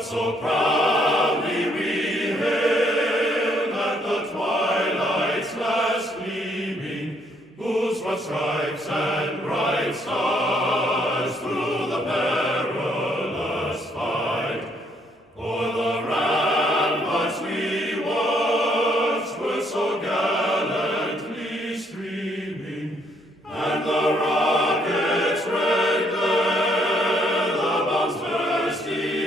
So proudly we hailed at the twilight's last gleaming, whose broad stripes and bright stars through the perilous fight o'er the ramparts we watched were so gallantly streaming, and the rockets' red glare, the bombs bursting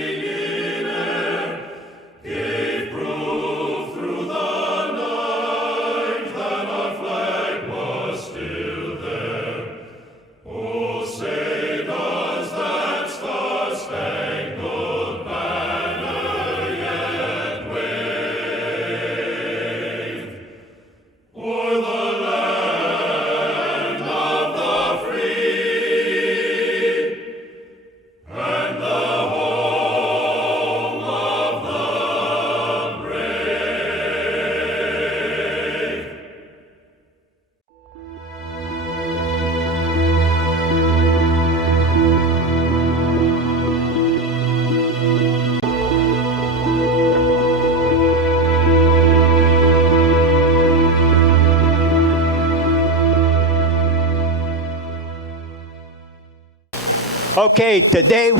Okay, today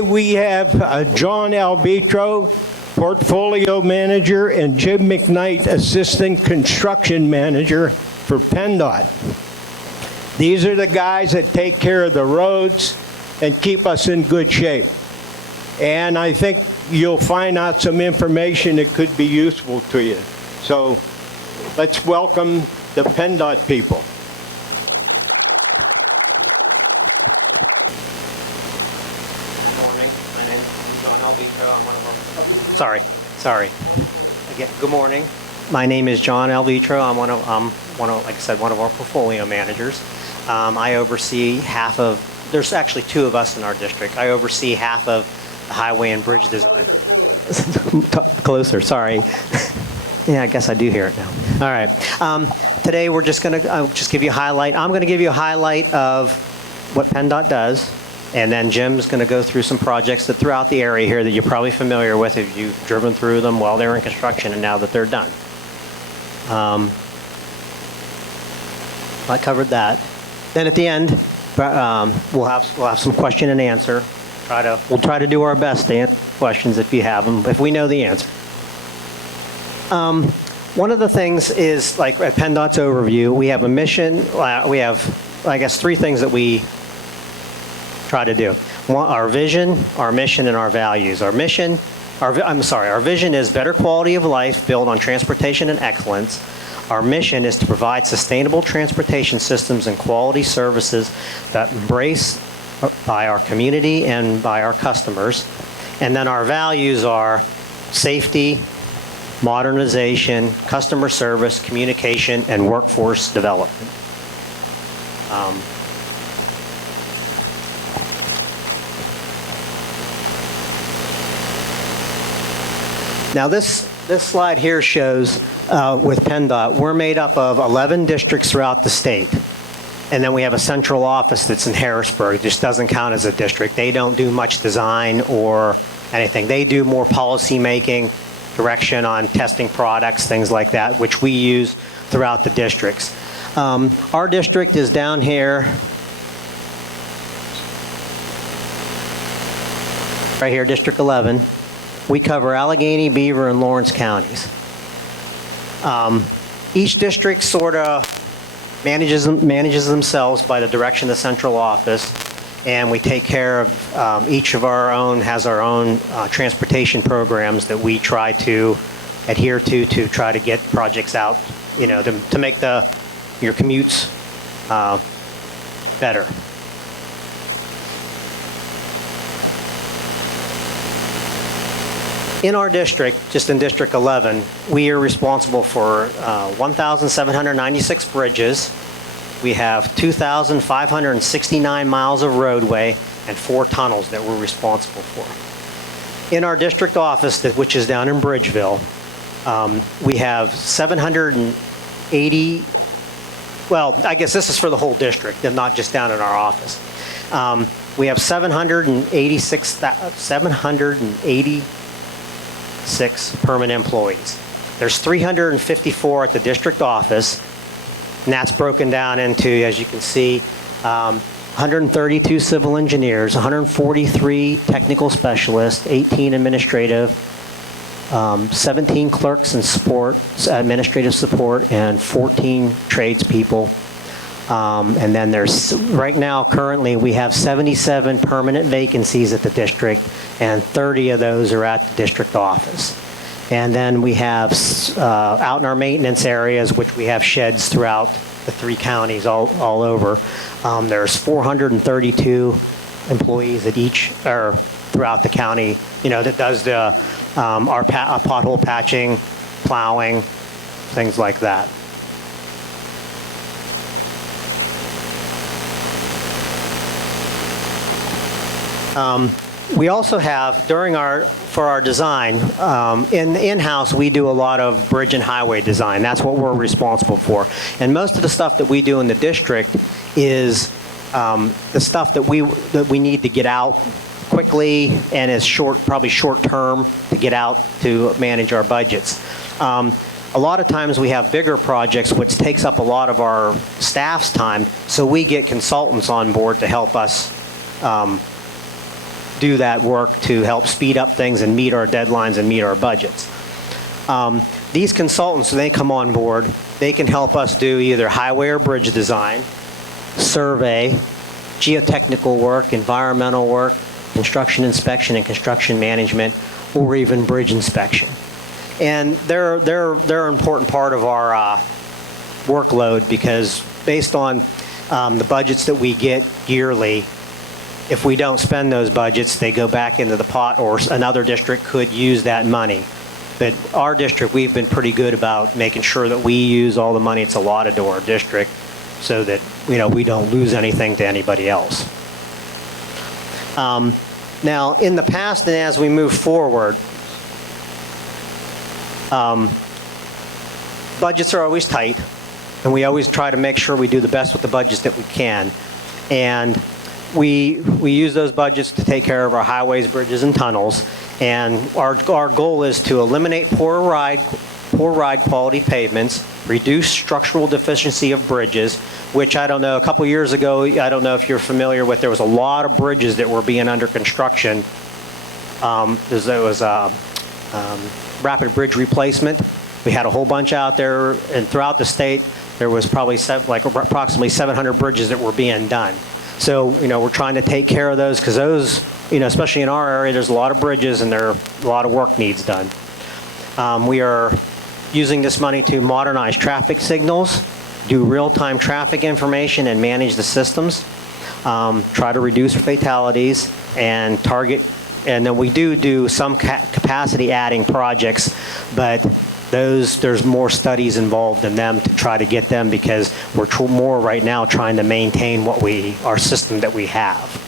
we have John Alvitro, Portfolio Manager, and Jim McKnight, Assistant Construction Manager for PennDOT. These are the guys that take care of the roads and keep us in good shape. And I think you'll find out some information that could be useful to you. So let's welcome the PennDOT people. Again, good morning. My name is John Alvitro. I'm one of, like I said, one of our portfolio managers. I oversee half of. There's actually two of us in our district. I oversee half of the highway and bridge design. Closer, sorry. Yeah, I guess I do hear it now. All right. Today we're just going to just give you a highlight. I'm going to give you a highlight of what PennDOT does. And then Jim's going to go through some projects that throughout the area here that you're probably familiar with if you've driven through them while they're in construction and now that they're done. I covered that. Then at the end, we'll have some question and answer. We'll try to do our best to answer questions if you have them, if we know the answer. One of the things is, like at PennDOT's overview, we have a mission. We have, I guess, three things that we try to do. One, our vision, our mission, and our values. Our vision is better quality of life built on transportation and excellence. Our mission is to provide sustainable transportation systems and quality services that embrace by our community and by our customers. And then our values are safety, modernization, customer service, communication, and workforce development. Now this slide here shows with PennDOT, we're made up of 11 districts throughout the state. And then we have a central office that's in Harrisburg. It just doesn't count as a district. They don't do much design or anything. They do more policy making, direction on testing products, things like that, which we use throughout the districts. Our district is down here, right here, District 11. We cover Allegheny, Beaver, and Lawrence counties. Each district sort of manages themselves by the direction of the central office, and we take care of each of our own, has our own transportation programs that we try to adhere to try to get projects out, you know, to make your commutes better. In our district, just in District 11, we are responsible for 1,796 bridges. We have 2,569 miles of roadway and 4 tunnels that we're responsible for. In our district office, which is down in Bridgeville, we have 780 well, I guess this is for the whole district and not just down in our office. We have 786 permanent employees. There's 354 at the district office, and that's broken down into, as you can see, 132 civil engineers, 143 technical specialists, 18 administrative, 17 clerks and administrative support, and 14 tradespeople. And then there's, right now, currently, we have 77 permanent vacancies at the district, and 30 of those are at the district office. And then we have, out in our maintenance areas, which we have sheds throughout the 3 counties all over, there's 432 employees at each, or throughout the county, that does the, our pothole patching, plowing, things like that. We also have, for our design, in-house, we do a lot of bridge and highway design. That's what we're responsible for. And most of the stuff that we do in the district is the stuff that we need to get out quickly and is probably short term to get out to manage our budgets. A lot of times we have bigger projects, which takes up a lot of our staff's time, so we get consultants on board to help us do that work to help speed up things and meet our deadlines and meet our budgets. These consultants, when they come on board, they can help us do either highway or bridge design, survey, geotechnical work, environmental work, construction inspection and construction management, or even bridge inspection. And they're an important part of our workload, because based on the budgets that we get yearly, if we don't spend those budgets, they go back into the pot, or another district could use that money. But our district, we've been pretty good about making sure that we use all the money that's allotted to our district, so that we don't lose anything to anybody else. Now, in the past and as we move forward, budgets are always tight, and we always try to make sure we do the best with the budgets that we can. And we use those budgets to take care of our highways, bridges, and tunnels. And our goal is to eliminate poor ride quality pavements, reduce structural deficiency of bridges, which I don't know, a couple years ago, I don't know if you're familiar with, there was a lot of bridges that were being under construction. There was rapid bridge replacement. We had a whole bunch out there, and throughout the state, there was probably approximately 700 bridges that were being done. So, we're trying to take care of those, because those, especially in our area, there's a lot of bridges and a lot of work needs done. We are using this money to modernize traffic signals, do real-time traffic information and manage the systems, try to reduce fatalities and target, and then we do some capacity adding projects, but there's more studies involved in them to try to get them, because we're more right now trying to maintain our system that we have.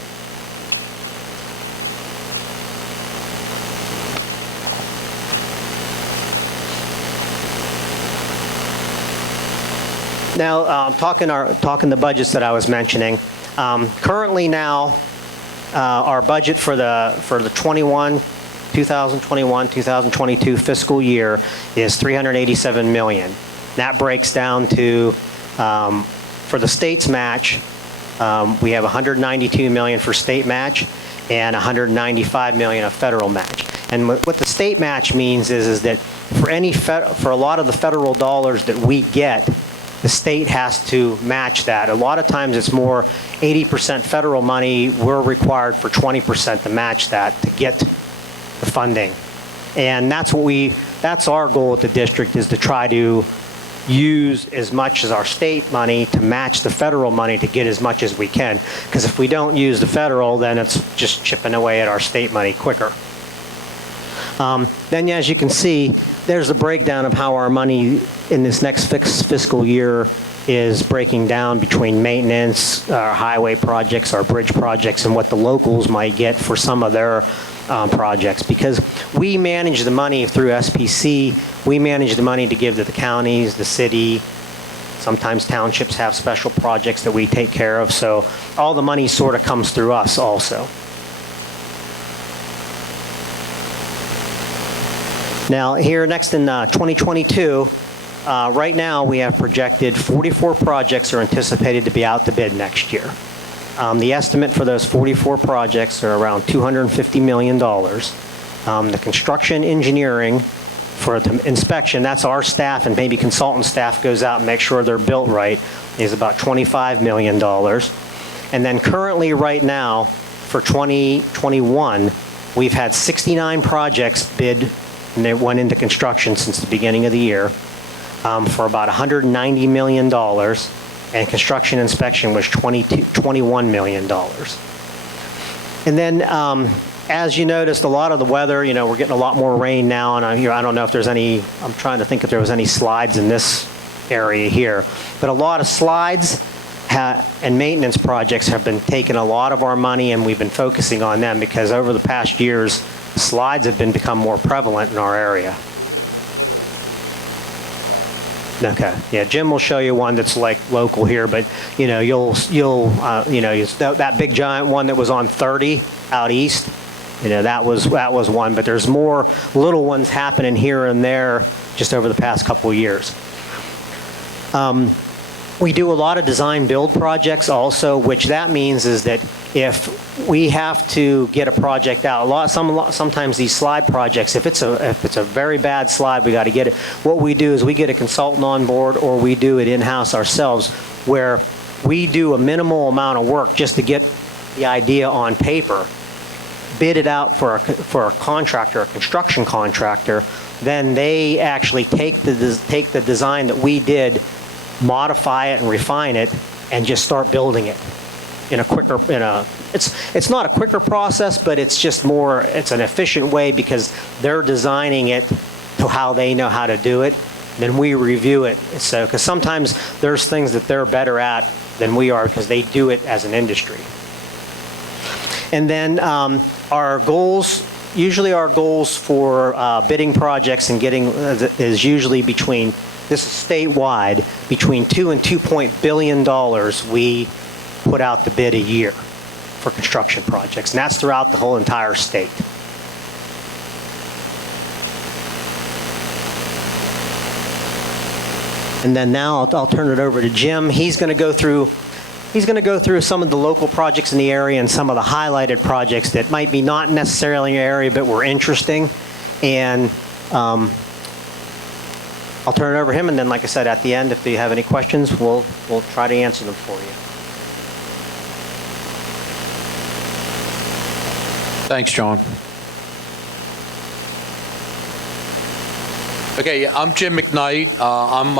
Now, talking the budgets that I was mentioning. Currently now, our budget for the 2021-2022 fiscal year is $387 million. That breaks down to, for the state's match, we have $192 million for state match and $195 million of federal match. And what the state match means is that for a lot of the federal dollars that we get, the state has to match that. A lot of times it's more 80% federal money. We're required for 20% to match that to get the funding. And that's our goal at the district, is to try to use as much as our state money to match the federal money to get as much as we can. Because if we don't use the federal, then it's just chipping away at our state money quicker. Then, as you can see, there's a breakdown of how our money in this next fiscal year is breaking down between maintenance, our highway projects, our bridge projects, and what the locals might get for some of their projects. Because we manage the money through SPC, we manage the money to give to the counties, the city, Sometimes townships have special projects that we take care of, so all the money sort of comes through us also. Now here next in 2022, right now we have projected 44 projects are anticipated to be out to bid next year. The estimate for those 44 projects are around $250 million. The construction engineering for the inspection, that's our staff and maybe consultant staff goes out and make sure they're built right, is about $25 million. And then currently right now for 2021, we've had 69 projects bid and they went into construction since the beginning of the year for about $190 million, and construction inspection was $21 million. And then, as you noticed, a lot of the weather, we're getting a lot more rain now, and I don't know if there's any, I'm trying to think if there was any slides in this area here, but a lot of slides and maintenance projects have been taking a lot of our money, and we've been focusing on them because over the past years, slides have become more prevalent in our area. Okay, yeah, Jim will show you one that's like local here, but that big giant one that was on 30 out east, that was one, but there's more little ones happening here and there just over the past couple of years. We do a lot of design build projects also, which that means is that if we have to get a project out, sometimes these slide projects, if it's a very bad slide, we got to get it. What we do is we get a consultant on board, or we do it in-house ourselves, where we do a minimal amount of work just to get the idea on paper, bid it out for a contractor, a construction contractor. Then they actually take the design that we did, modify it and refine it, and just start building it in a quicker, it's not a quicker process, but it's just more, it's an efficient way because they're designing it to how they know how to do it. Then we review it. So, because sometimes there's things that they're better at than we are because they do it as an industry. And then our goals, usually our goals for bidding projects and getting is usually between, this is statewide, between $2 and $2 billion we put out the bid a year for construction projects, and that's throughout the whole entire state. And then now I'll turn it over to Jim. He's going to go through some of the local projects in the area and some of the highlighted projects that might be not necessarily in your area but were interesting. And I'll turn it over to him, and then, like I said, at the end, if you have any questions, we'll try to answer them for you. Thanks, John. Okay, I'm Jim McKnight. I'm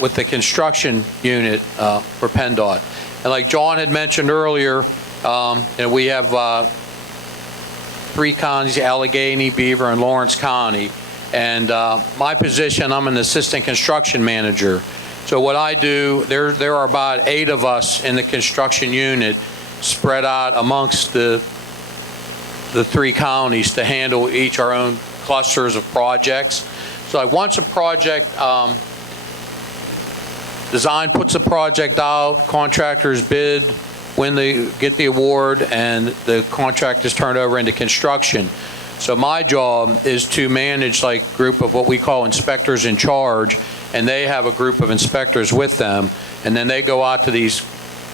with the construction unit for PennDot. And like John had mentioned earlier, we have 3 counties, Allegheny, Beaver, and Lawrence County. And my position, I'm an assistant construction manager. So what I do, there are about 8 of us in the construction unit spread out amongst the 3 counties to handle each our own clusters of projects. So like once a project, design puts a project out, contractors bid, when they get the award, and the contract is turned over into construction. So my job is to manage like a group of what we call inspectors in charge, and they have a group of inspectors with them, and then they go out to these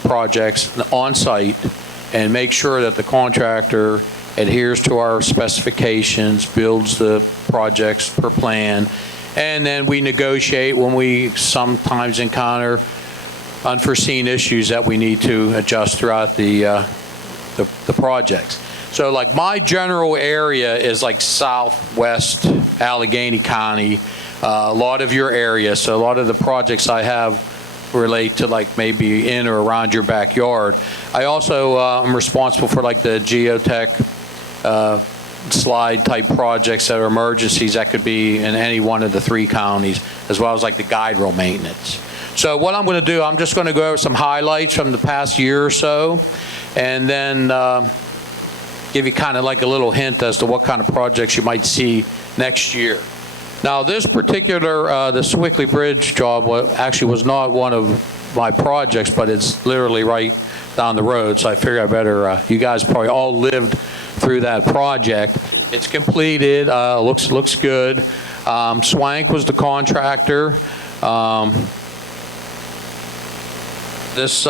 projects on site and make sure that the contractor adheres to our specifications, builds the projects per plan, and then we negotiate when we sometimes encounter unforeseen issues that we need to adjust throughout the projects. So like my general area is like southwest Allegheny County, a lot of your area, so a lot of the projects I have relate to like maybe in or around your backyard. I also am responsible for like the geotech slide type projects that are emergencies that could be in any one of the 3 counties, as well as like the guide rail maintenance. So what I'm going to do, I'm just going to go over some highlights from the past year or so, and then give you kind of like a little hint as to what kind of projects you might see next year. Now, this particular, the Swickley Bridge job actually was not one of my projects, but it's literally right down the road, so I figured I better, you guys probably all lived through that project. It's completed, looks good. Swank was the contractor. This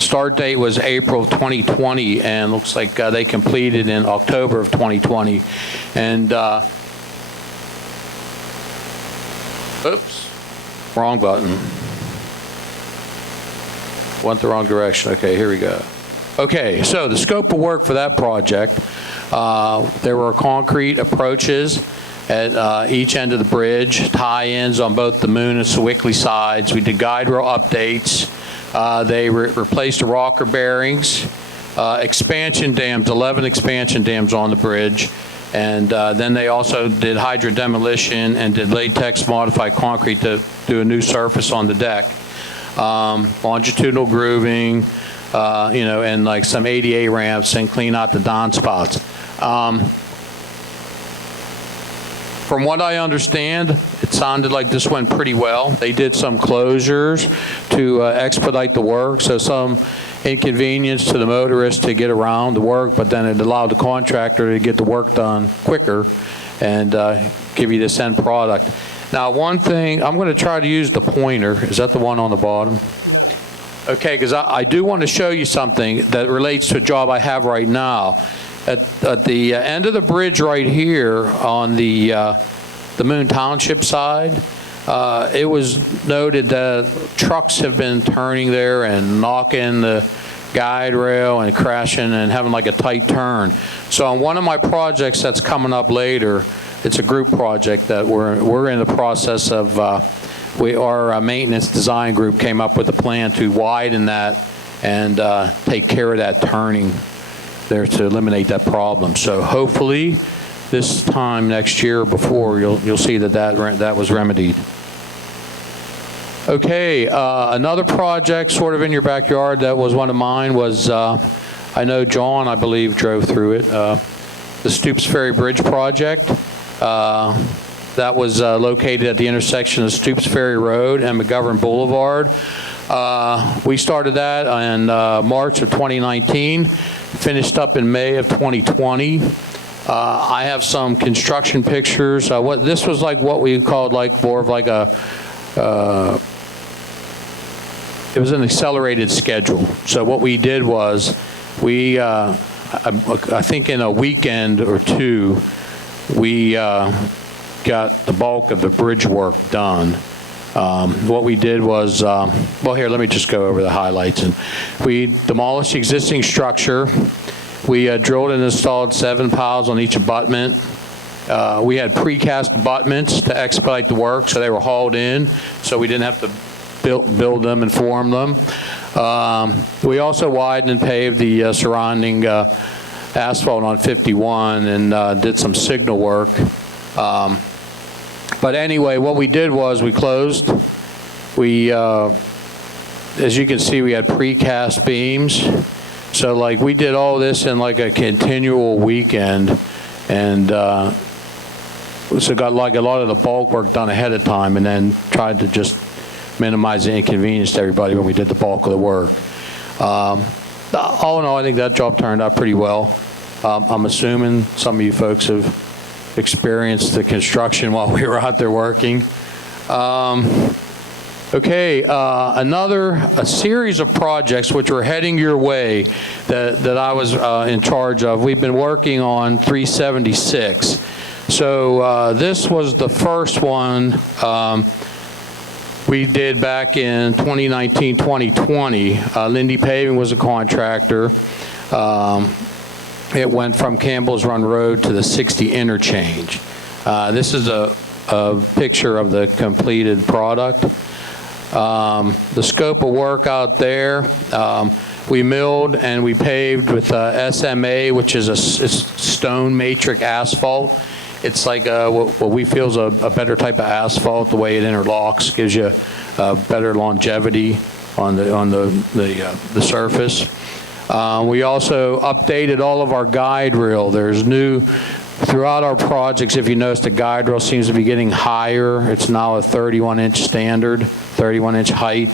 start date was April of 2020, and looks like they completed in October of 2020. And oops, wrong button. Went the wrong direction. Okay, here we go. Okay, so the scope of work for that project, there were concrete approaches at each end of the bridge, tie-ins on both the Moon and Swickley sides. We did guide rail updates. They replaced the rocker bearings, expansion dams, 11 expansion dams on the bridge. And then they also did hydro demolition and did latex modified concrete to do a new surface on the deck. Longitudinal grooving, and like some ADA ramps and clean out the downspots. From what I understand, it sounded like this went pretty well. They did some closures to expedite the work, so some inconvenience to the motorist to get around the work, but then it allowed the contractor to get the work done quicker and give you this end product. Now, one thing, I'm going to try to use the pointer. Is that the one on the bottom? Okay, because I do want to show you something that relates to a job I have right now. At the end of the bridge right here on the Moon Township side, it was noted that trucks have been turning there and knocking the guide rail and crashing and having like a tight turn. So on one of my projects that's coming up later, it's a group project that we're in the process of. Our maintenance design group came up with a plan to widen that and take care of that turning there to eliminate that problem. So hopefully this time next year or before you'll see that was remedied. Okay, another project sort of in your backyard that was one of mine was, I know John, I believe, drove through it, the Stoops Ferry Bridge project. That was located at the intersection of Stoops Ferry Road and McGovern Boulevard. We started that in March of 2019, finished up in May of 2020. I have some construction pictures. This was like what we called like more of like a, it was an accelerated schedule. So what we did was we, I think in a weekend or two, we got the bulk of the bridge work done. What we did was, well, here, let me just go over the highlights. And we demolished the existing structure. We drilled and installed 7 piles on each abutment. We had precast abutments to expedite the work, so they were hauled in, so we didn't have to build them and form them. We also widened and paved the surrounding asphalt on 51 and did some signal work. But anyway, what we did was we closed. We, as you can see, we had precast beams. So like we did all this in like a continual weekend, and so got like a lot of the bulk work done ahead of time, and then tried to just minimize the inconvenience to everybody when we did the bulk of the work. All in all, I think that job turned out pretty well. I'm assuming some of you folks have experienced the construction while we were out there working. Okay, a series of projects which were heading your way that I was in charge of. We've been working on 376. So this was the first one we did back in 2019, 2020. Lindy Paving was a contractor. It went from Campbell's Run Road to the 60 interchange. This is a picture of the completed product. The scope of work out there, we milled and we paved with SMA, which is it's stone matrix asphalt. It's like what we feel is a better type of asphalt. The way it interlocks gives you better longevity on the surface. We also updated all of our guide rail. There's new Throughout our projects, if you notice, the guide rail seems to be getting higher. It's now a 31-inch standard, 31-inch height.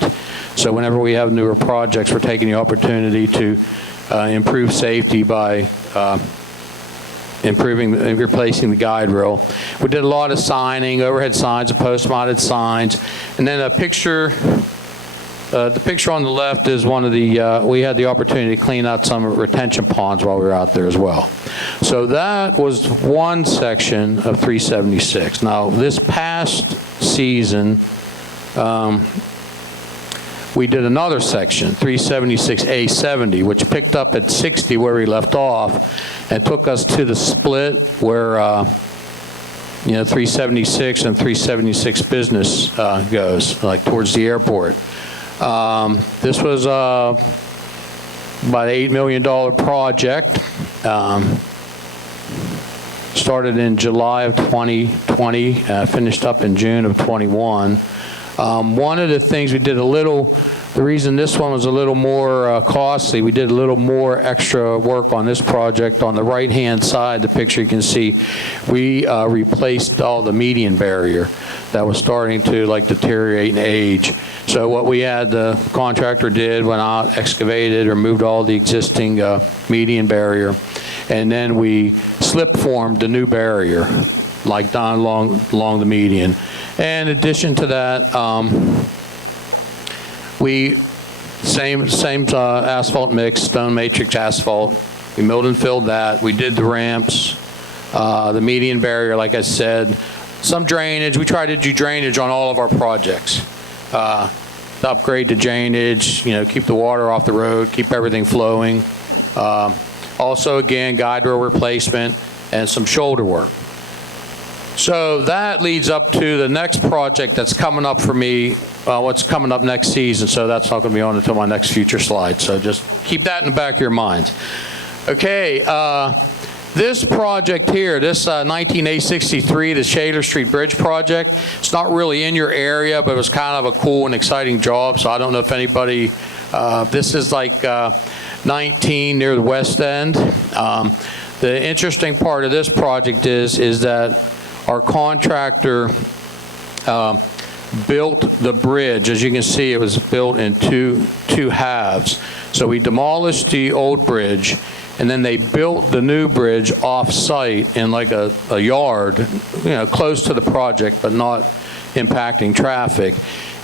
So whenever we have newer projects, we're taking the opportunity to improve safety by replacing the guide rail. We did a lot of signing, overhead signs, and post-mounted signs, and then a picture. The picture on the left is one of the, we had the opportunity to clean out some retention ponds while we were out there as well. So that was one section of 376. Now, this past season, we did another section, 376A70, which picked up at 60 where we left off and took us to the split where 376 and 376 business goes, like towards the airport. This was about an $8 million project. Started in July of 2020, finished up in June of 21. One of the things we did the reason this one was a little more costly, we did a little more extra work on this project. On the right-hand side, the picture you can see, we replaced all the median barrier that was starting to deteriorate and age. So what we had, the contractor did, went out, excavated, removed all the existing median barrier, and then we slip formed the new barrier, down along the median. And in addition to that, we same asphalt mix, stone matrix asphalt. We milled and filled that. We did the ramps, the median barrier, like I said, some drainage. We try to do drainage on all of our projects. To upgrade the drainage, keep the water off the road, keep everything flowing. Also, again, guide rail replacement and some shoulder work. So that leads up to the next project that's coming up for me, what's coming up next season. So that's not going to be on until my next future slide. So just keep that in the back of your minds. Okay, this project here, this 19A63, the Shaler Street Bridge project, it's not really in your area, but it was kind of a cool and exciting job. So I don't know if anybody, this is 19 near the west end. The interesting part of this project is that our contractor built the bridge. As you can see, it was built in two halves. So we demolished the old bridge, and then they built the new bridge off-site in a yard, close to the project, but not impacting traffic.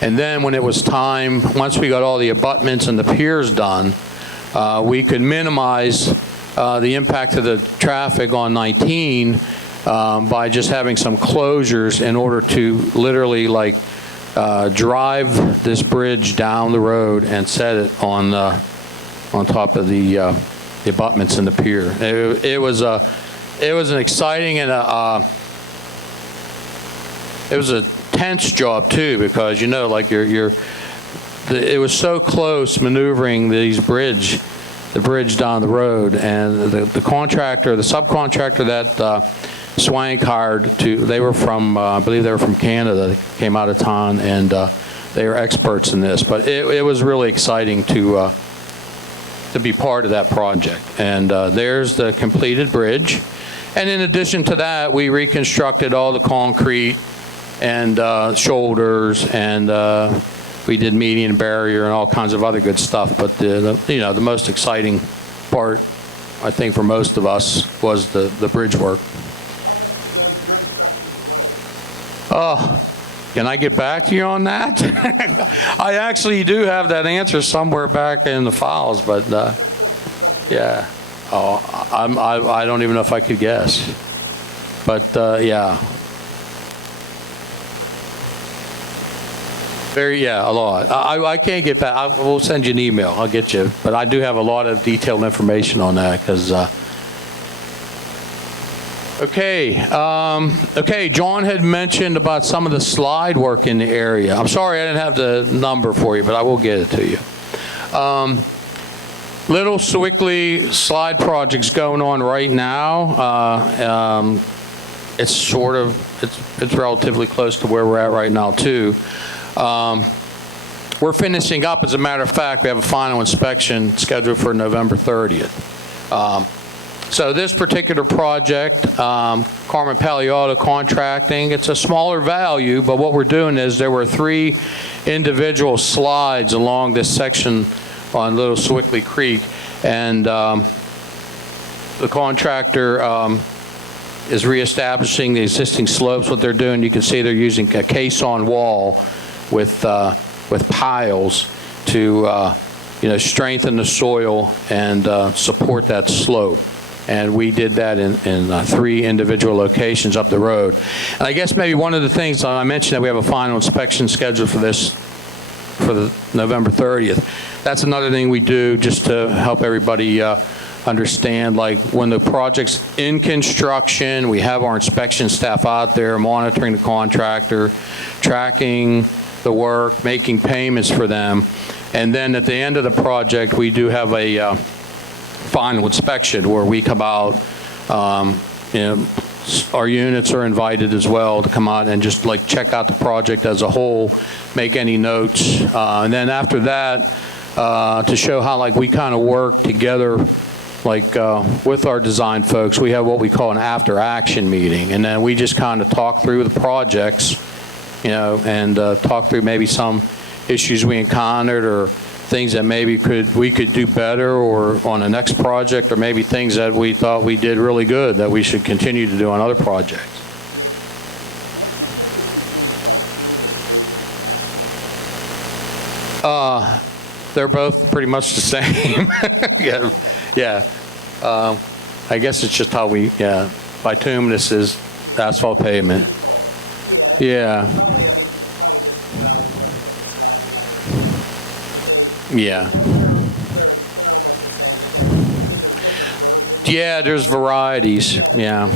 And then when it was time, once we got all the abutments and the piers done, we could minimize the impact of the traffic on 19 by just having some closures in order to literally drive this bridge down the road and set it on top of the abutments in the pier. It was an exciting and it was a tense job too, because it was so close maneuvering the bridge down the road, and the contractor, the subcontractor that Swank hired they were from, I believe they were from Canada. They came out of town, and they are experts in this. But it was really exciting to be part of that project. And there's the completed bridge. And in addition to that, we reconstructed all the concrete and shoulders, and we did median barrier and all kinds of other good stuff. But the most exciting part, I think, for most of us was the bridge work. Oh, can I get back to you on that? I actually do have that answer somewhere back in the files, but yeah. Oh, I don't even know if I could guess. But yeah. A lot. I can't get back. We'll send you an email. I'll get you. But I do have a lot of detailed information on that because. Okay, John had mentioned about some of the slide work in the area. I'm sorry I didn't have the number for you, but I will get it to you. Little Sewickley slide projects going on right now. It's relatively close to where we're at right now too. We're finishing up, as a matter of fact. We have a final inspection scheduled for November 30th. So this particular project, Carmen Paliotto Contracting, it's a smaller value, but what we're doing is there were 3 individual slides along this section on Little Swickley Creek, and the contractor is reestablishing the existing slopes. What they're doing, you can see they're using a caisson wall with piles to strengthen the soil and support that slope. And we did that in 3 individual locations up the road. And I guess maybe one of the things I mentioned that we have a final inspection scheduled for this for the November 30th. That's another thing we do just to help everybody understand, like when the project's in construction, we have our inspection staff out there monitoring the contractor, tracking the work, making payments for them. And then at the end of the project, we do have a final inspection where we come out, our units are invited as well to come out and just like check out the project as a whole, make any notes. And then after that, to show how like we kind of work together, like with our design folks, we have what we call an after action meeting. And then we just kind of talk through the projects, and talk through maybe some issues we encountered or things that maybe we could do better or on the next project, or maybe things that we thought we did really good that we should continue to do on other projects. They're both pretty much the same. yeah. I guess it's just how bituminous is asphalt pavement. Yeah. Yeah. Yeah, there's varieties. Yeah.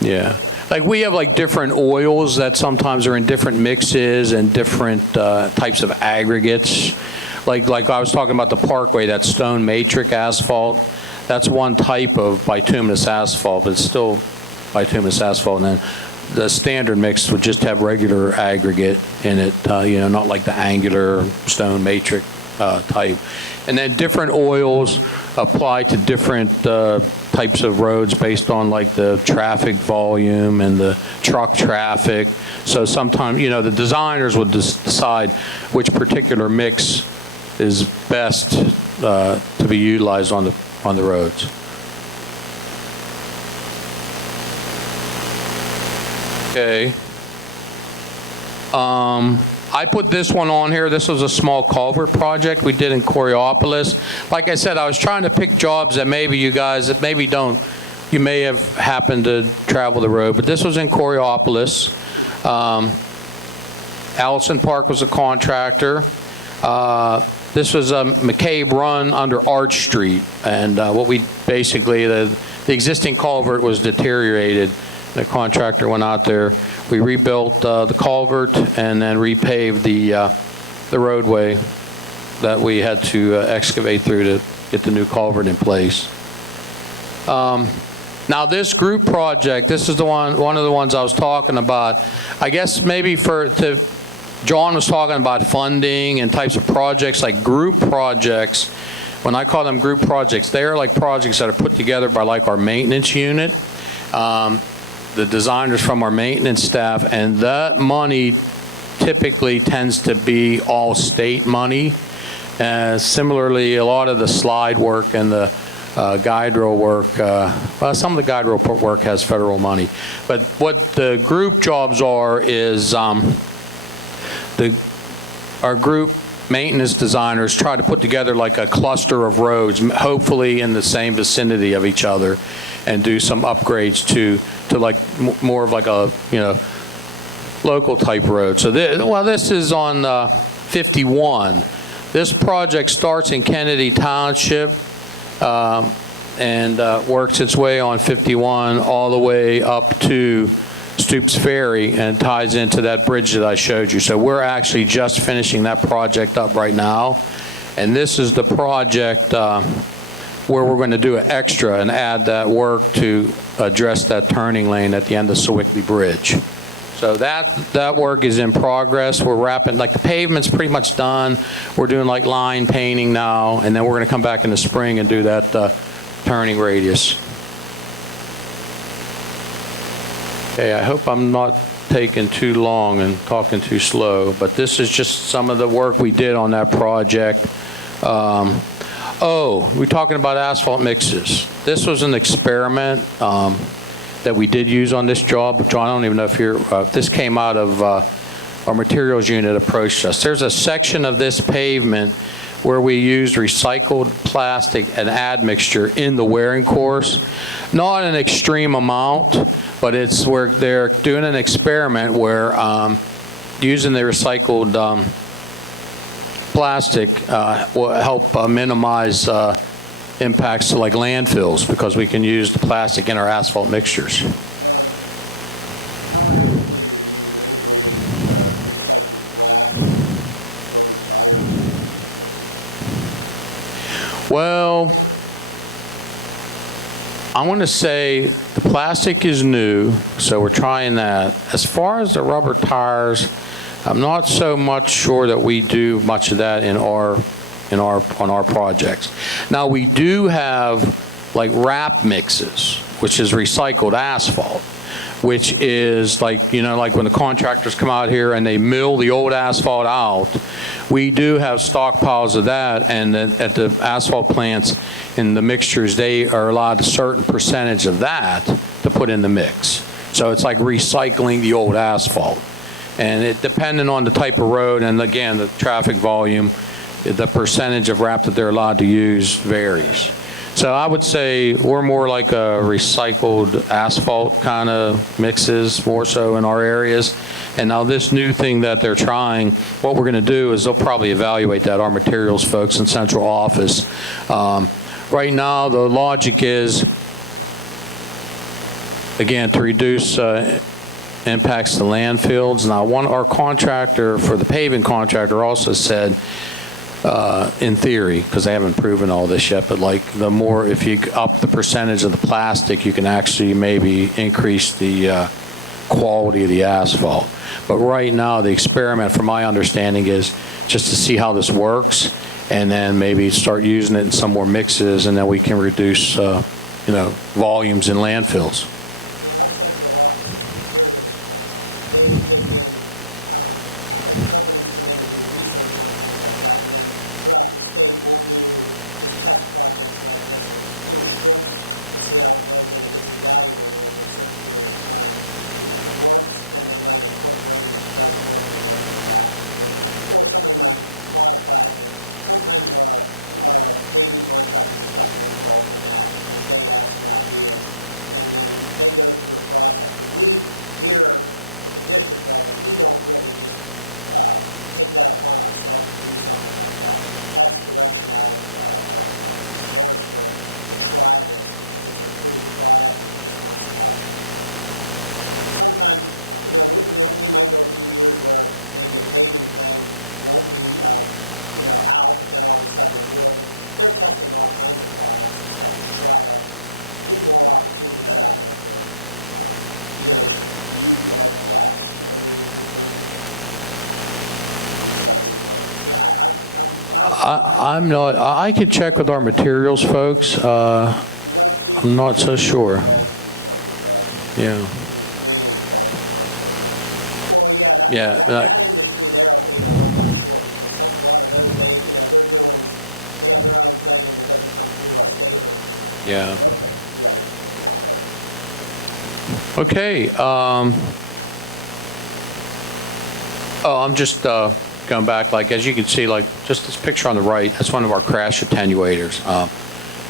Yeah. Like we have like different oils that sometimes are in different mixes and different types of aggregates. Like I was talking about the Parkway, that stone matrix asphalt. That's one type of bituminous asphalt, but it's still bituminous asphalt. And then the standard mix would just have regular aggregate in it, not like the angular stone matrix type. And then different oils apply to different types of roads based on like the traffic volume and the truck traffic. So sometimes, the designers would decide which particular mix is best to be utilized on the roads. Okay. I put this one on here. This was a small culvert project we did in Coriopolis. Like I said, I was trying to pick jobs that maybe you guys you may have happened to travel the road, but this was in Coriopolis. Allison Park was a contractor. This was a McCabe Run under Arch Street, and what we basically, the existing culvert was deteriorated. The contractor went out there. We rebuilt the culvert and then repaved the roadway that we had to excavate through to get the new culvert in place. Now this group project, this is one of the ones I was talking about. I guess maybe John was talking about funding and types of projects, like group projects. When I call them group projects, they are like projects that are put together by like our maintenance unit, the designers from our maintenance staff, and that money typically tends to be all state money. Similarly, a lot of the slide work and the guide rail work, some of the guide rail work has federal money. But what the group jobs are is our group maintenance designers try to put together like a cluster of roads, hopefully in the same vicinity of each other, and do some upgrades to like more of like a local type road. So this is on 51. This project starts in Kennedy Township and works its way on 51 all the way up to Stoops Ferry and ties into that bridge that I showed you. So we're actually just finishing that project up right now, and this is the project where we're going to do an extra and add that work to address that turning lane at the end of Swickley Bridge. So that work is in progress. We're wrapping, like the pavement's pretty much done. We're doing like line painting now, and then we're going to come back in the spring and do that turning radius. Okay, I hope I'm not taking too long and talking too slow, but this is just some of the work we did on that project. We're talking about asphalt mixes. This was an experiment that we did use on this job. John, I don't even know if this came out of our materials unit approached us. There's a section of this pavement where we used recycled plastic and admixture in the wearing course. Not an extreme amount, but it's where they're doing an experiment where using the recycled plastic will help minimize impacts to like landfills, because we can use the plastic in our asphalt mixtures. Well, I want to say the plastic is new, so we're trying that. As far as the rubber tires, I'm not so much sure that we do much of that on our projects. Now we do have like wrap mixes, which is recycled asphalt, which is like, like when the contractors come out here and they mill the old asphalt out, we do have stockpiles of that, and at the asphalt plants in the mixtures, they are allowed a certain percentage of that to put in the mix. So it's like recycling the old asphalt. And it, depending on the type of road and again, the traffic volume, the percentage of wrap that they're allowed to use varies. So I would say we're more like a recycled asphalt kind of mixes, more so in our areas. And now this new thing that they're trying, what we're going to do is they'll probably evaluate that, our materials folks in central office. Right now, the logic is, again, to reduce impacts to landfills. Now, our contractor, for the paving contractor, also said, in theory, because they haven't proven all this yet, but like the more, if you up the percentage of the plastic, you can actually maybe increase the quality of the asphalt. But right now, the experiment, from my understanding, is just to see how this works, and then maybe start using it in some more mixes, and then we can reduce, volumes in landfills. I'm not, I could check with our materials folks. I'm not so sure. Yeah. Yeah. Yeah. Okay. I'm just going back, like, as you can see, like, just this picture on the right, that's one of our crash attenuators.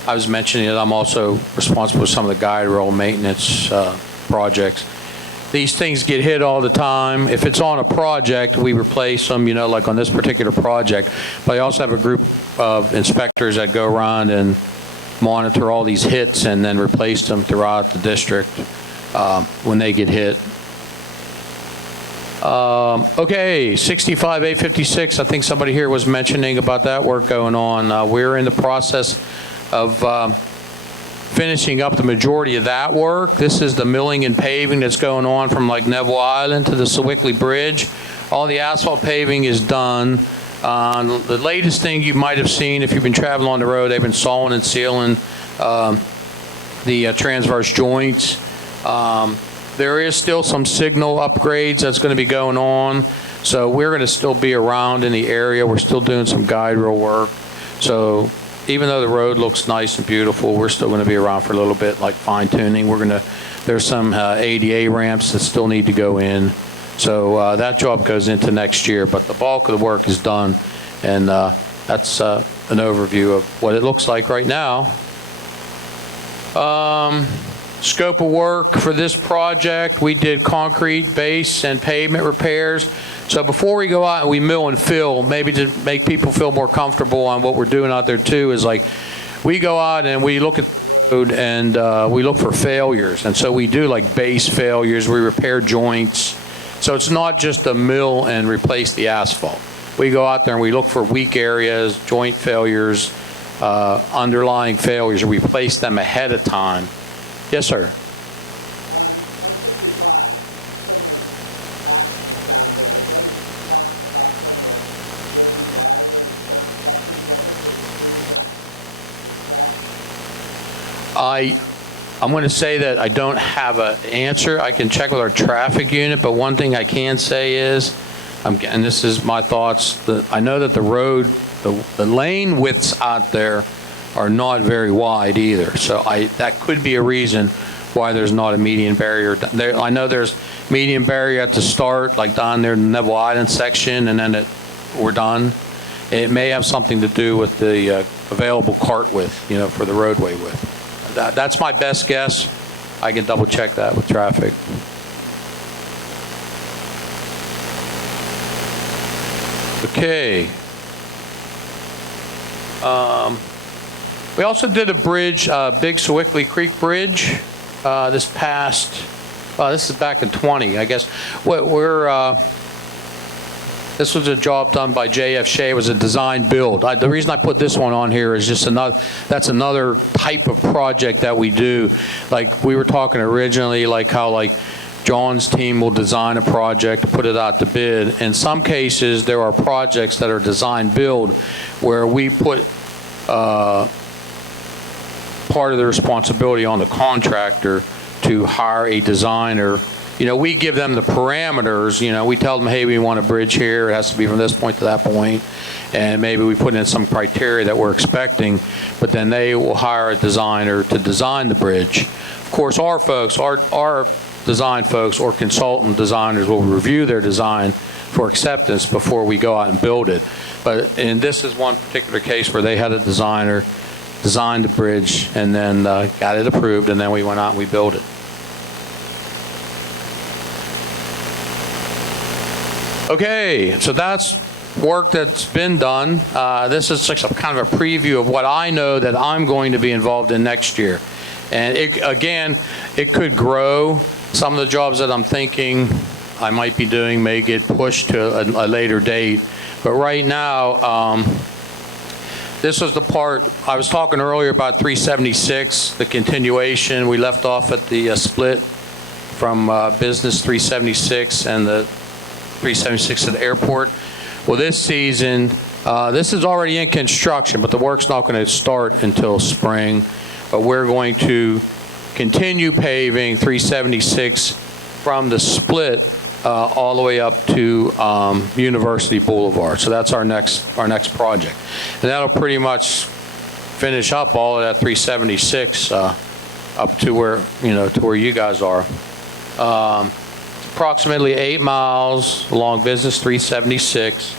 I was mentioning that I'm also responsible for some of the guide rail maintenance projects. These things get hit all the time. If it's on a project, we replace them, like on this particular project. But I also have a group of inspectors that go around and monitor all these hits and then replace them throughout the district when they get hit. Okay, 65-856, I think somebody here was mentioning about that work going on. We're in the process of finishing up the majority of that work. This is the milling and paving that's going on from like Neville Island to the Sewickley Bridge. All the asphalt paving is done. The latest thing you might have seen if you've been traveling on the road, they've been sawing and sealing the transverse joints. There is still some signal upgrades that's going to be going on. So we're going to still be around in the area. We're still doing some guide rail work. So even though the road looks nice and beautiful, we're still going to be around for a little bit, like fine tuning. There's some ADA ramps that still need to go in. So that job goes into next year, but the bulk of the work is done. And that's an overview of what it looks like right now. Scope of work for this project, we did concrete base and pavement repairs. So before we go out and we mill and fill, maybe to make people feel more comfortable on what we're doing out there too, is like we go out and we look at the road and we look for failures. And so we do like base failures, we repair joints. So it's not just a mill and replace the asphalt. We go out there and we look for weak areas, joint failures, underlying failures, and replace them ahead of time. Yes, sir. I'm going to say that I don't have an answer. I can check with our traffic unit, but one thing I can say is, and this is my thoughts, that I know that the road, the lane widths out there are not very wide either. So that could be a reason why there's not a median barrier. I know there's median barrier at the start, like down there in the Neville Island section, and then we're done. It may have something to do with the available cart width, for the roadway width. That's my best guess. I can double check that with traffic. Okay. We also did a bridge, Big Sewickley Creek Bridge, this is back in 20, I guess. This was a job done by J.F. Shea. It was a design build. The reason I put this one on here is just that's another type of project that we do. Like we were talking originally, like how John's team will design a project, put it out to bid. In some cases, there are projects that are design build where we put part of the responsibility on the contractor to hire a designer. We give them the parameters. We tell them, hey, we want a bridge here. It has to be from this point to that point. And maybe we put in some criteria that we're expecting, but then they will hire a designer to design the bridge. Of course, our folks, our design folks or consultant designers will review their design for acceptance before we go out and build it. And this is one particular case where they had a designer design the bridge and then got it approved, and then we went out and we built it. Okay, so that's work that's been done. This is like kind of a preview of what I know that I'm going to be involved in next year. And it could grow. Some of the jobs that I'm thinking I might be doing may get pushed to a later date. But right now, this was the part I was talking earlier about 376, the continuation. We left off at the split from Business 376 and the 376 at the airport. Well, this season, this is already in construction, but the work's not going to start until spring. But we're going to continue paving 376 from the split all the way up to University Boulevard. So that's our next project, and that'll pretty much finish up all of that 376 up to where you guys are. Approximately 8 miles along Business 376.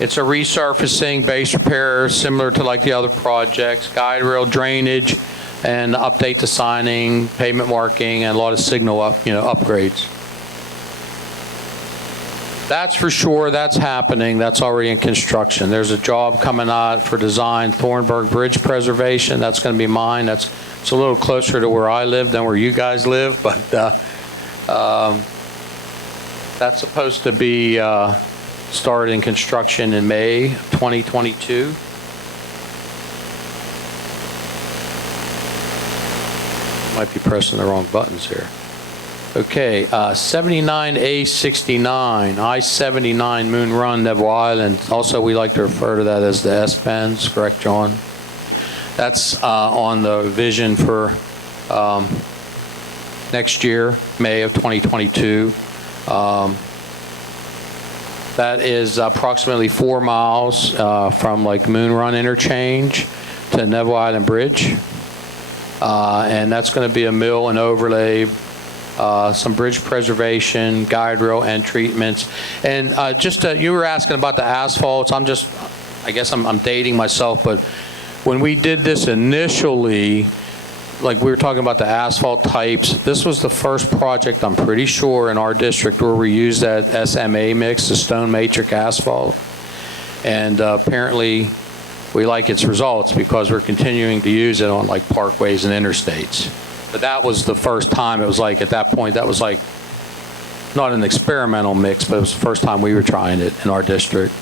It's a resurfacing base repair similar to like the other projects, guide rail drainage, and update the signing, pavement marking, and a lot of signal upgrades. That's for sure. That's happening. That's already in construction. There's a job coming out for design, Thornburg Bridge preservation. That's going to be mine. It's a little closer to where I live than where you guys live, but that's supposed to be started in construction in May 2022. Might be pressing the wrong buttons here. Okay, 79A69, I-79 Moon Run, Neville Island. Also, we like to refer to that as the S-Bends, correct, John? That's on the vision for next year, May of 2022. That is approximately 4 miles from like Moon Run interchange to Neville Island Bridge. And that's going to be a mill and overlay, some bridge preservation, guide rail end treatments. And you were asking about the asphalts. I guess I'm dating myself, but when we did this initially, like we were talking about the asphalt types, this was the first project, I'm pretty sure, in our district where we used that SMA mix, the stone matrix asphalt. And apparently we like its results because we're continuing to use it on like parkways and interstates. But that was the first time. It was like, at that point, that was like not an experimental mix, but it was the first time we were trying it in our district.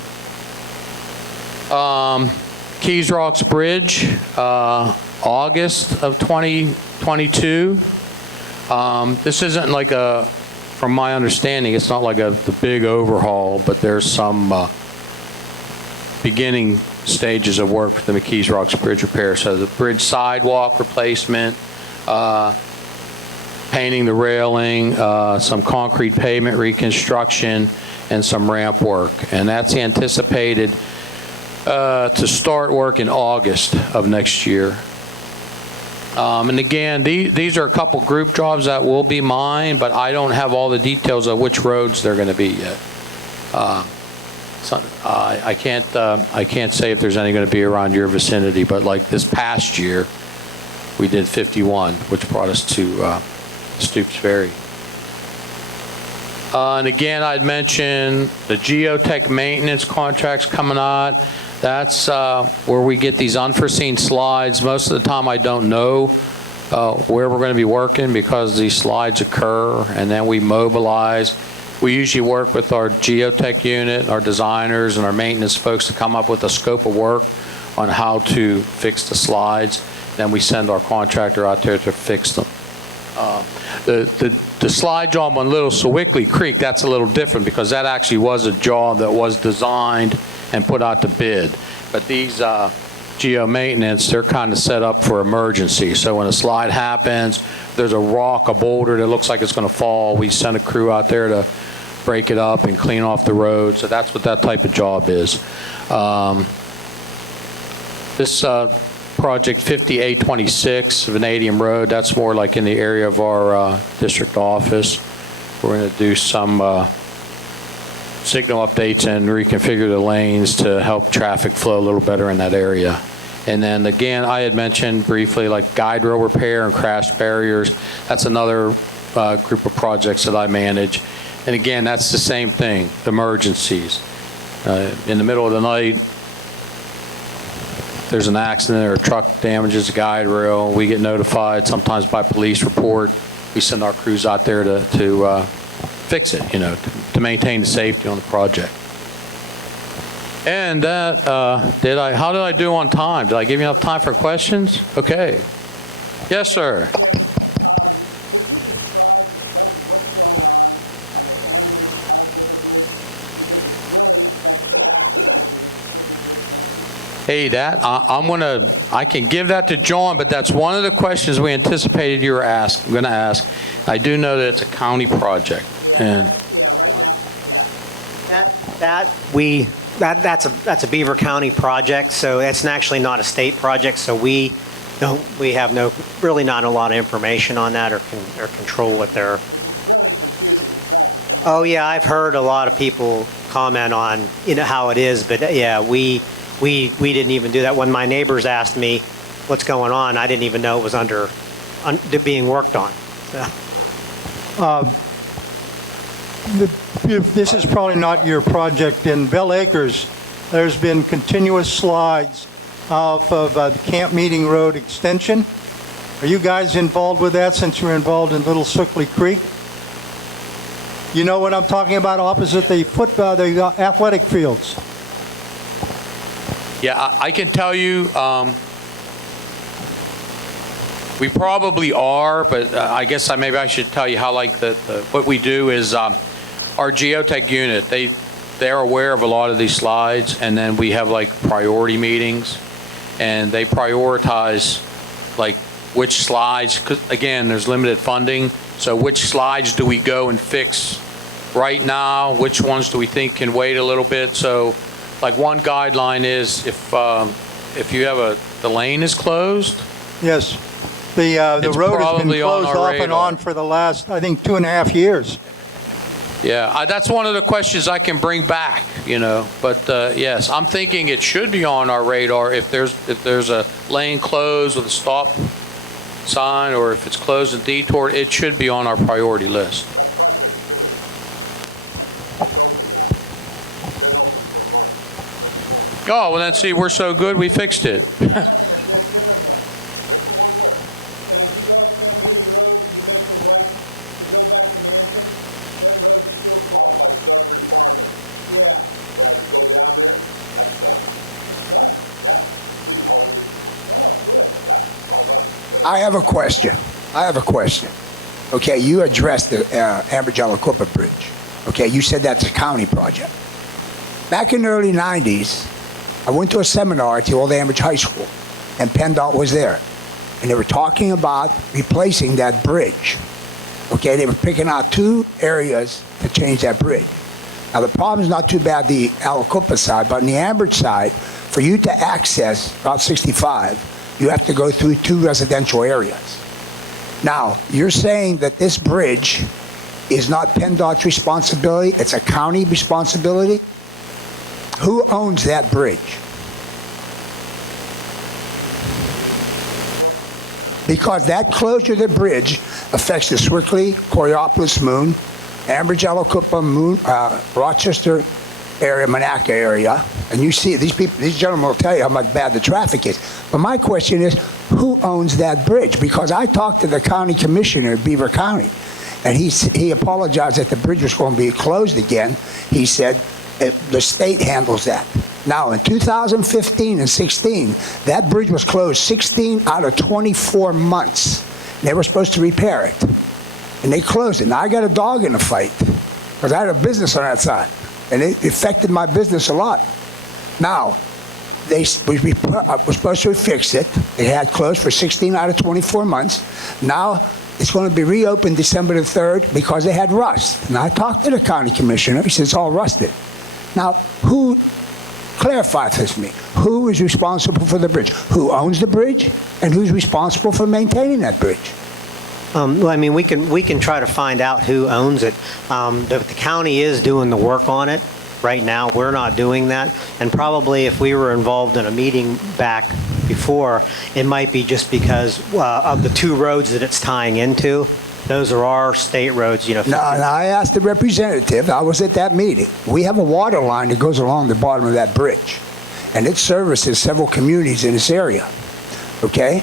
Keys Rocks Bridge, August of 2022. This isn't like from my understanding, it's not like the big overhaul, but there's some beginning stages of work for the McKees Rocks Bridge repair. So the bridge sidewalk replacement, painting the railing, some concrete pavement reconstruction, and some ramp work. And that's anticipated to start work in August of next year. And again, these are a couple group jobs that will be mine, but I don't have all the details of which roads they're going to be yet. I can't say if there's any going to be around your vicinity, but like this past year, we did 51, which brought us to Stoops Ferry. And again, I'd mentioned the geotech maintenance contracts coming out. That's where we get these unforeseen slides. Most of the time I don't know where we're going to be working because these slides occur, and then we mobilize. We usually work with our geotech unit, our designers, and our maintenance folks to come up with a scope of work on how to fix the slides. Then we send our contractor out there to fix them. The slide job on Little Sewickley Creek, that's a little different because that actually was a job that was designed and put out to bid. But these geo maintenance, they're kind of set up for emergency. So when a slide happens, there's a rock, a boulder that looks like it's going to fall, we send a crew out there to break it up and clean off the road. So that's what that type of job is. This project 5826 Vanadium Road, that's more like in the area of our district office. We're going to do some signal updates and reconfigure the lanes to help traffic flow a little better in that area. And then again, I had mentioned briefly like guide rail repair and crash barriers. That's another group of projects that I manage. And again, that's the same thing, emergencies. In the middle of the night, there's an accident or a truck damages a guide rail, we get notified, sometimes by police report. We send our crews out there to fix it, to maintain the safety on the project. And that, how did I do on time? Did I give you enough time for questions? Okay. Yes, sir. Hey, I can give that to John, but that's one of the questions we anticipated you were going to ask. I do know that it's a county project, and that's a Beaver County project, so it's actually not a state project. So we have really not a lot of information on that or control what they're. Oh yeah, I've heard a lot of people comment on how it is, but yeah, we didn't even do that. When my neighbors asked me what's going on, I didn't even know it was being worked on. This is probably not your project. In Bell Acres, there's been continuous slides off of the Camp Meeting Road extension. Are you guys involved with that since you're involved in Little Sewickley Creek? You know what I'm talking about, opposite the athletic fields? yeah, I can tell you, We probably are, but I guess maybe I should tell you how what we do is our geotech unit, they're aware of a lot of these slides, and then we have like priority meetings, and they prioritize like which slides, 'cause again, there's limited funding, so which slides do we go and fix right now? Which ones do we think can wait a little bit? So like one guideline is if you have the lane is closed. Yes. The It's road has been probably on closed our off and radar. on for the last, I think, 2.5 years. Yeah, that's one of the questions I can bring back, but yes, I'm thinking it should be on our radar if there's a lane closed with a stop sign, or if it's closed and detoured, it should be on our priority list. Oh, well then see, we're so good, we fixed it. I have a question. Okay, you addressed the Ambridge-Aliquippa Bridge. Okay, you said that's a county project. Back in the early 90s, I went to a seminar at the old Ambridge High School, and PennDot was there. And they were talking about replacing that bridge. Okay, they were picking out 2 areas to change that bridge. Now, the problem's not too bad the Aliquippa side, but on the Ambridge side, for you to access Route 65, you have to go through 2 residential areas. Now, you're saying that this bridge is not PennDOT's responsibility, it's a county responsibility? Who owns that bridge? Because that closure of the bridge affects the Swickley, Coriopolis, Moon, Ambridge-Aliquippa, Moon, Rochester area, Monaca area, and you see these gentlemen will tell you how much bad the traffic is. But my question is, who owns that bridge? Because I talked to the county commissioner of Beaver County, and he apologized that the bridge was going to be closed again. He said the state handles that. Now, in 2015 and 16, that bridge was closed 16 out of 24 months. They were supposed to repair it, and they closed it. Now, I got a dog in the fight because I had a business on that side, and it affected my business a lot. Now, they were supposed to fix it. They had closed for 16 out of 24 months. Now, it's going to be reopened December the 3rd because they had rust. Now, I talked to the county commissioner. He says it's all rusted. Now, clarify this to me. Who is responsible for the bridge? Who owns the bridge? And who's responsible for maintaining that bridge? Well, I mean, we can try to find out who owns it. The county is doing the work on it right now. We're not doing that. And probably if we were involved in a meeting back before, it might be just because of the 2 roads that it's tying into. Those are our state roads, No, I asked the representative. I was at that meeting. We have a water line that goes along the bottom of that bridge, and it services several communities in this area. Okay?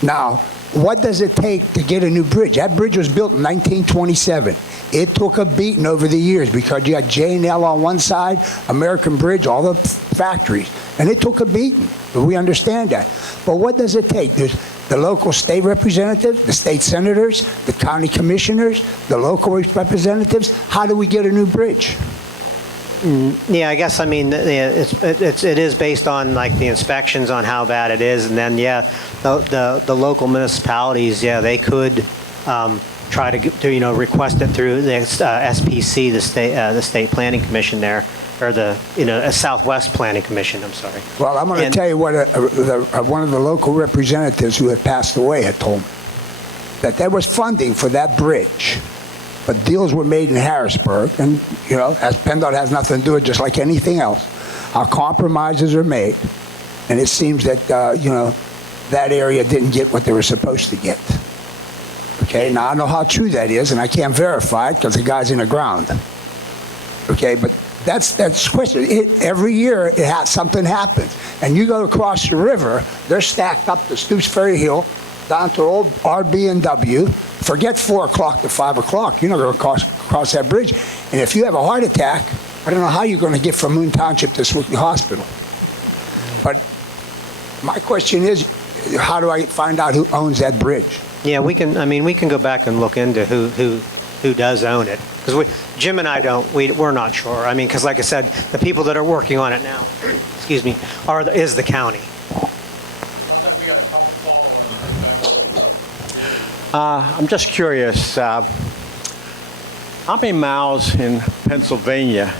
Now, what does it take to get a new bridge? That bridge was built in 1927. It took a beating over the years because you had J&L on one side, American Bridge, all the factories, and it took a beating. But we understand that. But what does it take? There's the local state representatives, the state senators, the county commissioners, the local representatives. How do we get a new bridge? Yeah, I guess, I mean, it is based on like the inspections on how bad it is, and then the local municipalities, they could try to request it through the SPC, the state planning commission there, or the Southwest Planning Commission. I'm sorry. Well, I'm going to tell you what one of the local representatives who had passed away had told me, that there was funding for that bridge. But deals were made in Harrisburg, and, as PennDOT has nothing to do with it, just like anything else, our compromises are made, and it seems that, that area didn't get what they were supposed to get. Okay, now I know how true that is, and I can't verify it because the guy's in the ground. Okay, but that's the question. Every year, something happens. And you go across the river, they're stacked up to Stoops Ferry Hill, down to old RB&W. Forget 4 o'clock to 5 o'clock. You're not going to cross that bridge. And if you have a heart attack, I don't know how you're going to get from Moon Township to Swickley Hospital. But my question is how do I find out who owns that bridge? Yeah, we can, I mean, we can go back and look into who does own it. Because Jim and I we're not sure. I mean, because like I said, the people that are working on it now, excuse me, is the county. I'm just curious, how many miles in Pennsylvania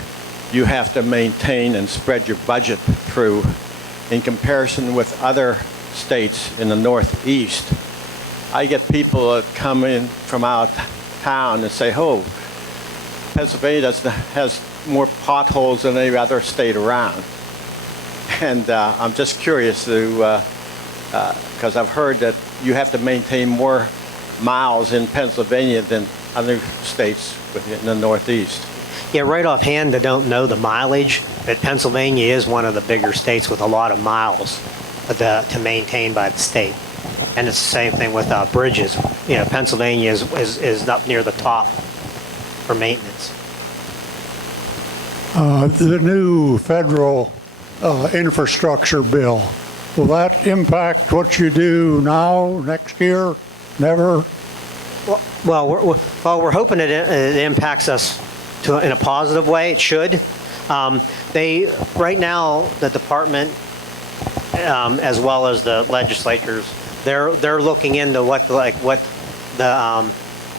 you have to maintain and spread your budget through in comparison with other states in the Northeast? I get people that come in from out of town and say, oh, Pennsylvania has more potholes than any other state around. And I'm just curious to, because I've heard that you have to maintain more miles in Pennsylvania than other states in the Northeast. Yeah, right offhand, I don't know the mileage, but Pennsylvania is one of the bigger states with a lot of miles to maintain by the state. And it's the same thing with bridges. You know, Pennsylvania is up near the top for maintenance. The new federal infrastructure bill, will that impact what you do now, next year, never? Well, we're hoping it impacts us in a positive way. It should. Right now, the department, as well as the legislatures, they're looking into what the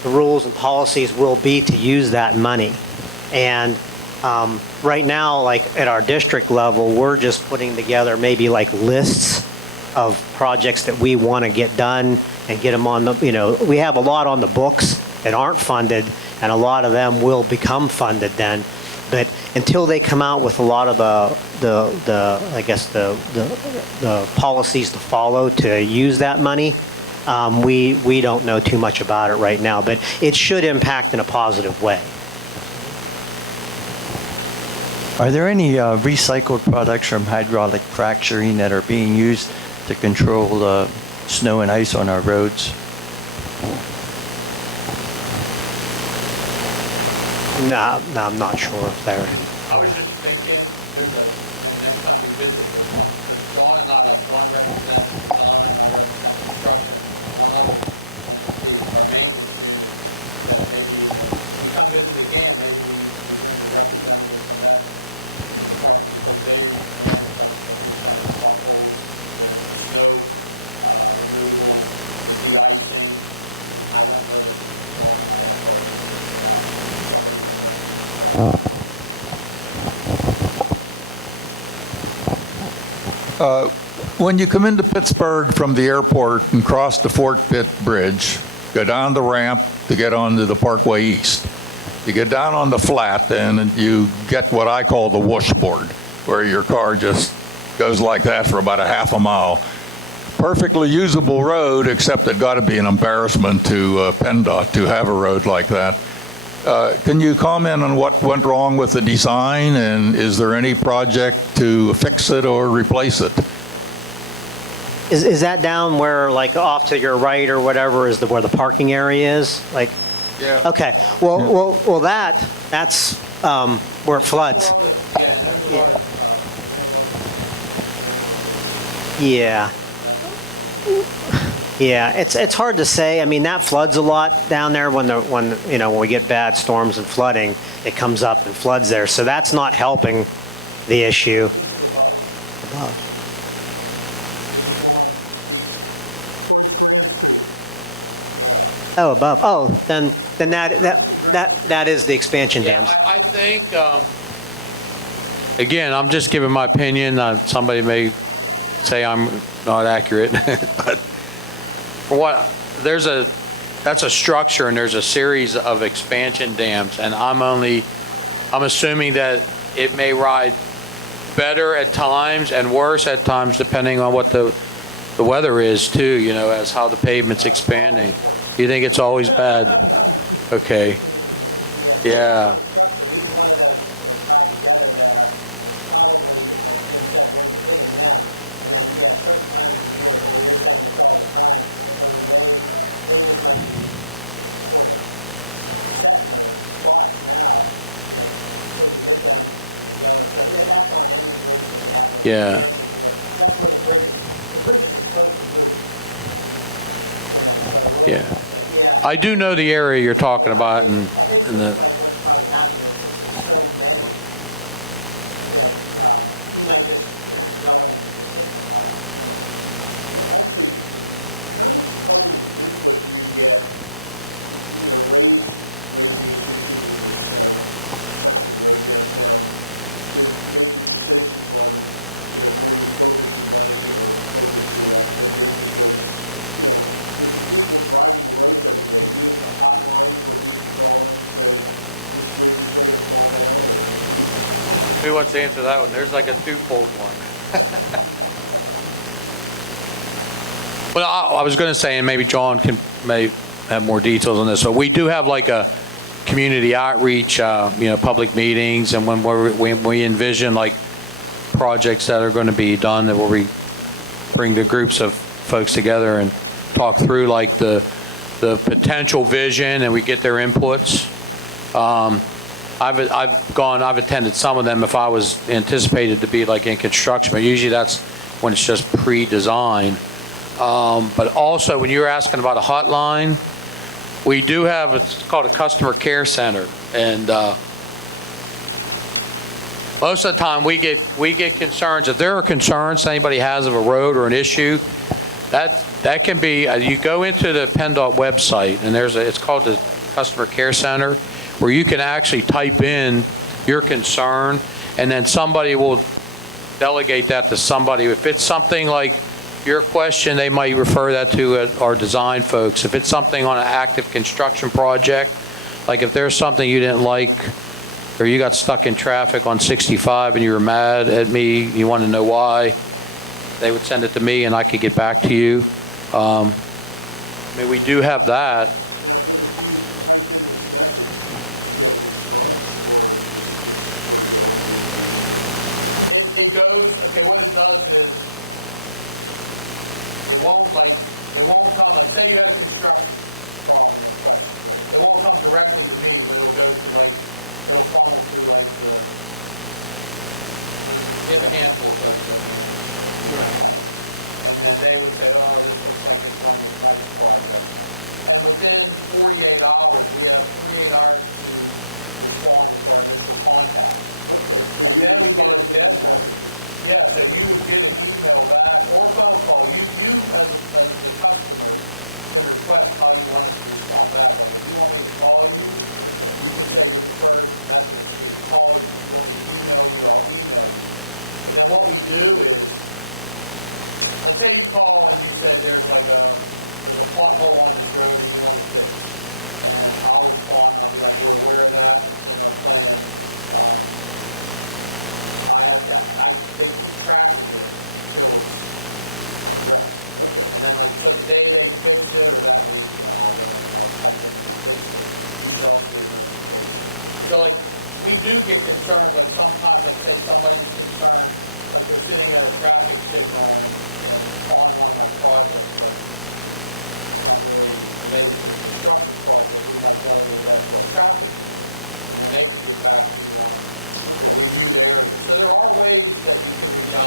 rules and policies will be to use that money. And right now, like at our district level, we're just putting together maybe like lists of projects that we want to get done and get them on the, we have a lot on the books that aren't funded, and a lot of them will become funded then. But until they come out with a lot of the policies to follow to use that money, we don't know too much about it right now. But it should impact in a positive way. Are there any recycled products from hydraulic fracturing that are being used to control snow and ice on our roads? No, I'm not sure if they're. I was just thinking, next time we visit, Dawn and not like Dawn represents Dawn and construction, one other, our main, maybe come visit again, maybe representatives that they, snow removal, the icing, I don't know. When you come into Pittsburgh from the airport and cross the Fort Pitt Bridge, go down the ramp to get onto the Parkway East. You get down on the flat and you get what I call the washboard, where your car just goes like that for about a half a mile. Perfectly usable road, except it got to be an embarrassment to PennDOT to have a road like that. Can you comment on what went wrong with the design, and is there any project to fix it or replace it? Is that down where, like, off to your right or whatever is where the parking area is? Like, Yeah. okay. Well, that's where it floods. Yeah. Yeah, it's hard to say. I mean, that floods a lot down there when we get bad storms and flooding, it comes up and floods there. So that's not helping the issue. Above. Oh, above. Oh, then that is the expansion dams. I think, again, I'm just giving my opinion. Somebody may say I'm not accurate, but for what that's a structure, and there's a series of expansion dams, and I'm assuming that it may ride better at times and worse at times depending on what the weather is too, as how the pavement's expanding. Do you think it's always bad? Okay. Yeah. Yeah. Yeah. I do know the area you're talking about, and the. Who wants to answer that one? There's like a twofold one. Well, I was going to say, and maybe John may have more details on this. So we do have like a community outreach, public meetings, and when we envision like projects that are going to be done, that where we bring the groups of folks together and talk through like the potential vision, and we get their inputs. I've attended some of them if I was anticipated to be like in construction, but usually that's when it's just pre-design. But also when you're asking about a hotline, we do have, it's called a customer care center. And most of the time we get concerns. If there are concerns anybody has of a road or an issue, that can be, you go into the PennDot website and it's called the customer care center, where you can actually type in your concern, and then somebody will delegate that to somebody. If it's something like your question, they might refer that to our design folks. If it's something on an active construction project, like if there's something you didn't like, or you got stuck in traffic on 65 and you were mad at me, you want to know why, they would send it to me and I could get back to you. We do have that. What it does is it won't come, like, say you had a construction problem, it won't come directly to me, but it'll go to it'll funnel to we have a handful of folks. Right. And they would say, oh, this looks like it's on the second part. Within 48 hours, we have 48 hours on it. Then we get it together. Yeah, so you would get an email back or a phone call. You request how you want to call back. If you want me to call you, say you prefer to call you, and then what we do is, say you call and you say there's like a pothole on the road. I'll respond, I'll be like, you're aware of that. I can take track of it. And like the day they fix it, so like we do get concerns, like sometimes like say somebody's concerned they're sitting at a traffic signal on one of our projects. They like one of those traffic. They can so there are ways that you know,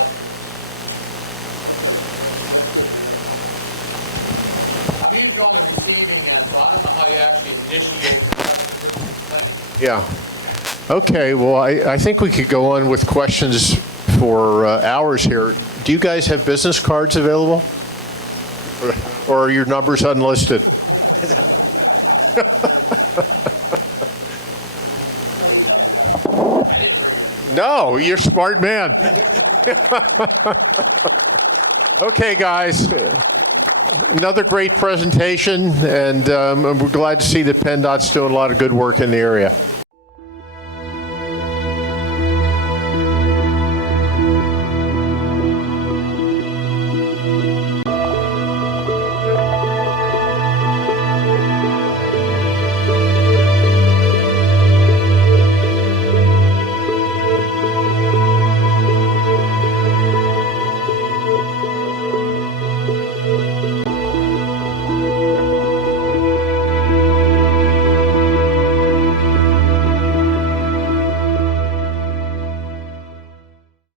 I mean, you're on the receiving end, so I don't know how you actually initiate the Yeah. Okay, well, I think we could go on with questions for hours here. Do you guys have business cards available? Or are your numbers unlisted? No, you're a smart man. Okay, guys. Another great presentation, and we're glad to see that PennDOT's doing a lot of good work in the area.